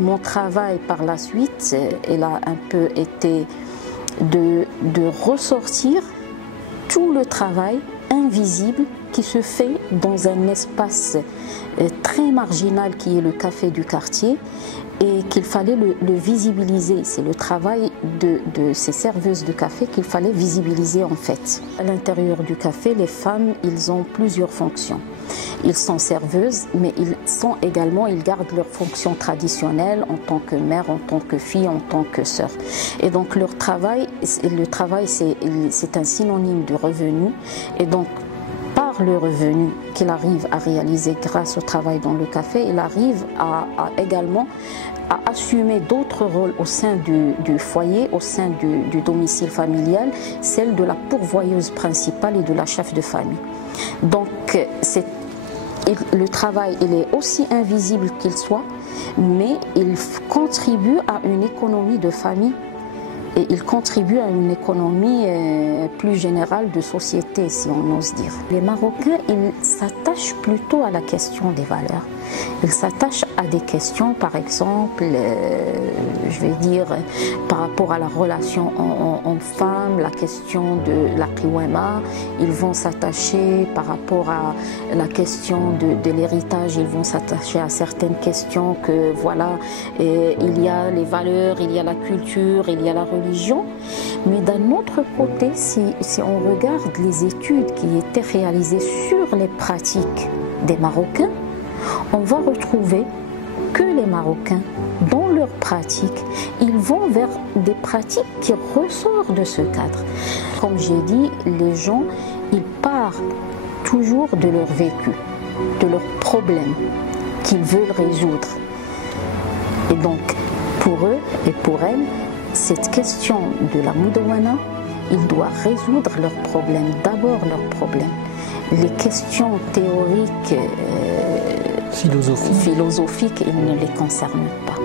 Mon travail par la suite, il a un peu été de ressortir tout le travail invisible qui se fait dans un espace très marginal qui est le café du quartier et qu'il fallait le visibiliser. C'est le travail de ces serveuses de café qu'il fallait visibiliser en fait. À l'intérieur du café, les femmes, ils ont plusieurs fonctions. Ils sont serveuses, mais ils gardent leurs fonctions traditionnelles en tant que mère, en tant que fille, en tant que sœur. Et donc le travail c'est un synonyme de revenu. Et donc par le revenu qu'il arrive à réaliser grâce au travail dans le café, il arrive également à assumer d'autres rôles au sein du foyer, au sein du domicile familial, celle de la pourvoyeuse principale et de la chef de famille. Donc le travail, il est aussi invisible qu'il soit, mais il contribue à une économie de famille et il contribue à une économie plus générale de société, si on ose dire. Les Marocains, ils s'attachent plutôt à la question des valeurs. Ils s'attachent à des questions, par exemple, je vais dire, par rapport à la relation homme-femme, la question de la qiwama. Ils vont s'attacher par rapport à la question de l'héritage, ils vont s'attacher à certaines questions que, voilà, il y a les valeurs, il y a la culture, il y a la religion. Mais d'un autre côté, si on regarde les études qui étaient réalisées sur les pratiques des Marocains, on va retrouver que les Marocains, dans leurs pratiques, ils vont vers des pratiques qui ressortent de ce cadre. Comme j'ai dit, les gens, ils partent toujours de leur vécu, de leurs problèmes qu'ils veulent résoudre. Et donc, pour eux et pour elles, cette question de la Moudawana, ils doivent résoudre leurs problèmes, d'abord leurs problèmes. Les questions théoriques, philosophiques, ils ne les concernent pas.